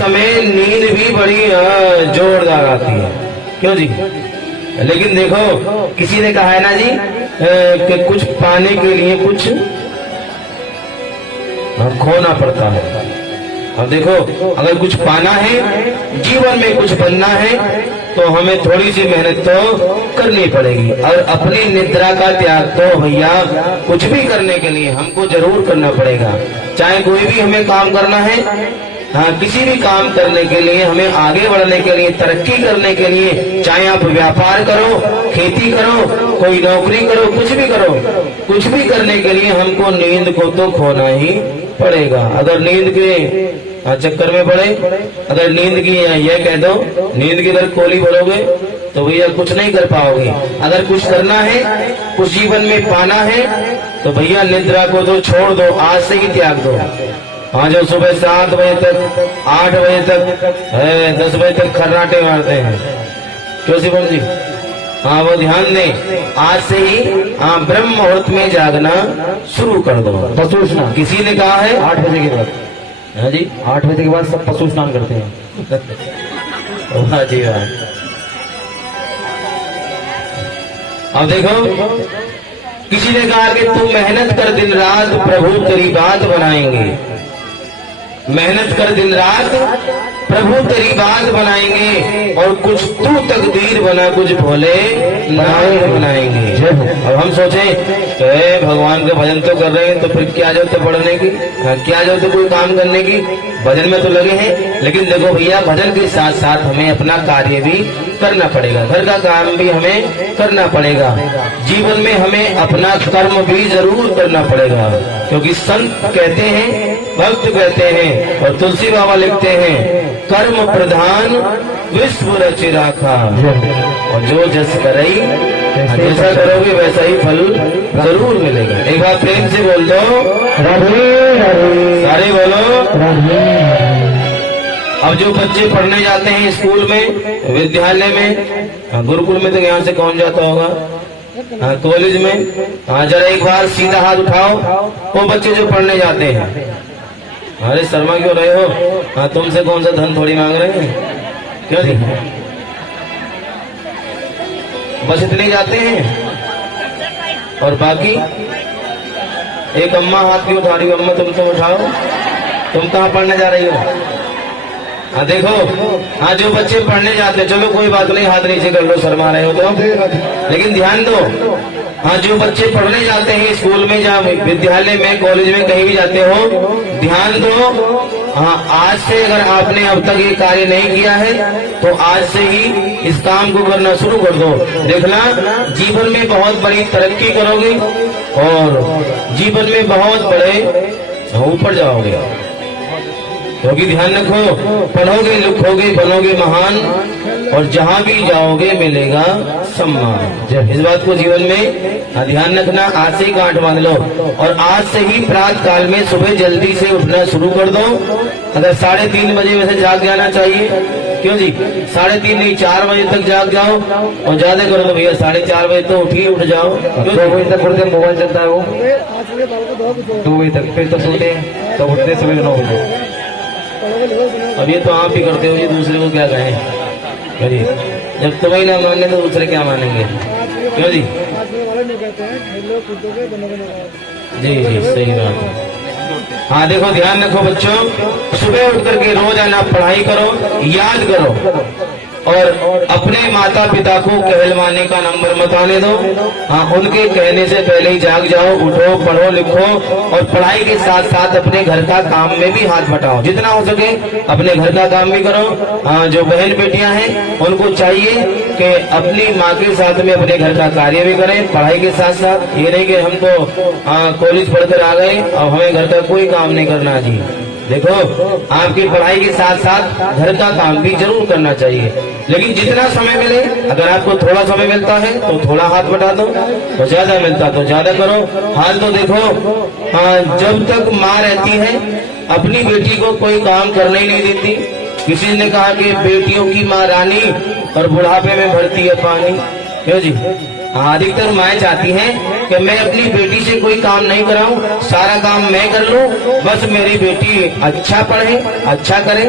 समय नींद भी बड़ी जोरदार आती है, क्यों जी? लेकिन देखो किसी ने कहा है ना जी कि कुछ पाने के लिए कुछ खोना पड़ता है। अब देखो, अगर कुछ पाना है, जीवन में कुछ बनना है, तो हमें थोड़ी सी मेहनत तो करनी पड़ेगी। और अपनी निद्रा का त्याग तो भैया कुछ भी करने के लिए हमको जरूर करना पड़ेगा। चाहे कोई भी हमें काम करना है, हाँ, किसी भी काम करने के लिए, हमें आगे बढ़ने के लिए, तरक्की करने के लिए, चाहे आप व्यापार करो, खेती करो, कोई नौकरी करो, कुछ भी करो, कुछ भी करने के लिए हमको नींद को तो खोना ही पड़ेगा। अगर नींद के चक्कर में पड़े, अगर नींद की यह कह दो, नींद की अगर कोली भरोगे तो भैया कुछ नहीं कर पाओगे। अगर कुछ करना है, कुछ जीवन में पाना है, तो भैया निद्रा को तो छोड़ दो, आज से ही त्याग दो। हाँ, जो सुबह 7 बजे तक, 8 बजे तक, 10 बजे तक खर्राटे मारते हैं, क्यों शिवम जी? हाँ, वो ध्यान दें, आज से ही ब्रह्म मुहूर्त में जागना शुरू कर दो। पशु स्नान किसी ने कहा है 8 बजे के बाद। हाँ जी, 8 बजे के बाद सब पशु स्नान करते हैं। वाह जी वाह। अब देखो, किसी ने कहा कि तू मेहनत कर दिन रात, प्रभु तेरी बात बनाएंगे। मेहनत कर दिन रात, प्रभु तेरी बात बनाएंगे, और कुछ तू तकदीर बना, कुछ भोले नायक बनाएंगे। अब हम सोचें भगवान का भजन तो कर रहे हैं, तो फिर क्या जरूरत है पढ़ने की, क्या जरूरत है कोई काम करने की? भजन में तो लगे हैं, लेकिन देखो भैया, भजन के साथ साथ हमें अपना कार्य भी करना पड़ेगा, घर का काम भी हमें करना पड़ेगा, जीवन में हमें अपना कर्म भी जरूर करना पड़ेगा। क्योंकि संत कहते हैं, भक्त कहते हैं, और तुलसी बाबा लिखते हैं, कर्म प्रधान विश्व रच राखा, और जो जस करई, जैसा करोगे वैसा ही फल जरूर मिलेगा। एक बार प्रेम से बोल दो, सारे बोलो। अब जो बच्चे पढ़ने जाते हैं स्कूल में, विद्यालय में, गुरुकुल में तो यहाँ से कौन जाता होगा, कॉलेज में, जरा एक बार सीधा हाथ उठाओ, वो बच्चे जो पढ़ने जाते हैं। अरे शर्मा क्यों रहे हो? तुमसे कौन सा धन थोड़ी मांग रहे हैं, क्यों जी? बस इतने जाते हैं, और बाकी एक अम्मा हाथ की उठा रही हो, अम्मा तुम तो उठाओ, तुम कहाँ पढ़ने जा रही हो? हाँ देखो, हाँ जो बच्चे पढ़ने जाते, चलो कोई बात नहीं, हाथ नीचे कर लो, शर्मा रहे हो तो, लेकिन ध्यान दो। हाँ, जो बच्चे पढ़ने जाते हैं स्कूल में, जहाँ विद्यालय में, कॉलेज में, कहीं भी जाते हो, ध्यान दो। हाँ, आज से अगर आपने अब तक ये कार्य नहीं किया है, तो आज से ही इस काम को करना शुरू कर दो। देखना, जीवन में बहुत बड़ी तरक्की करोगे, और जीवन में बहुत बड़े ऊपर जाओगे। क्योंकि ध्यान रखो, पढ़ोगे, लिखोगे, बनोगे महान, और जहाँ भी जाओगे मिलेगा सम्मान। इस बात को जीवन में ध्यान रखना। आज से ही गांठ बांध लो, और आज से ही प्रातः काल में सुबह जल्दी से उठना शुरू कर दो। अगर 3:30 बजे वैसे जाग जाना चाहिए, क्यों जी? 3:30 नहीं, 4 बजे तक जाग जाओ, और ज्यादा करो तो भैया 4:30 बजे तो उठ जाओ। 2 बजे तक उठते, मोबाइल चलता है वो 2 बजे तक, फिर तो सोते हैं, तो उठते सुबह 9 बजे। अब ये तो आप ही करते हो, ये दूसरे को क्या कहें? जब तुम्हें ना माने तो दूसरे क्या मानेंगे, क्यों जी? जी जी, सही बात है। हाँ देखो, ध्यान रखो बच्चों, सुबह उठ करके रोजाना पढ़ाई करो, याद करो, और अपने माता पिता को कहलवाने का नंबर मत आने दो। हाँ, उनके कहने से पहले ही जाग जाओ, उठो, पढ़ो, लिखो, और पढ़ाई के साथ साथ अपने घर का काम में भी हाथ बटाओ। जितना हो सके अपने घर का काम भी करो। हाँ, जो बहन बेटियां हैं उनको चाहिए कि अपनी माँ के साथ में अपने घर का कार्य भी करें, पढ़ाई के साथ साथ। ये नहीं कि हम तो कॉलेज पढ़कर आ गए और हमें घर का कोई काम नहीं करना जी। देखो, आपकी पढ़ाई के साथ साथ घर का काम भी जरूर करना चाहिए, लेकिन जितना समय मिले, अगर आपको थोड़ा समय मिलता है तो थोड़ा हाथ बटा दो, और ज्यादा मिलता तो ज्यादा करो। हाल तो देखो, जब तक माँ रहती है अपनी बेटी को कोई काम करने ही नहीं देती। किसी ने कहा कि बेटियों की माँ रानी, और बुढ़ापे में भरती है पानी, क्यों जी? अधिकतर माएँ चाहती हैं कि मैं अपनी बेटी से कोई काम नहीं कराऊं, सारा काम मैं कर लूं, बस मेरी बेटी अच्छा पढ़े, अच्छा करे।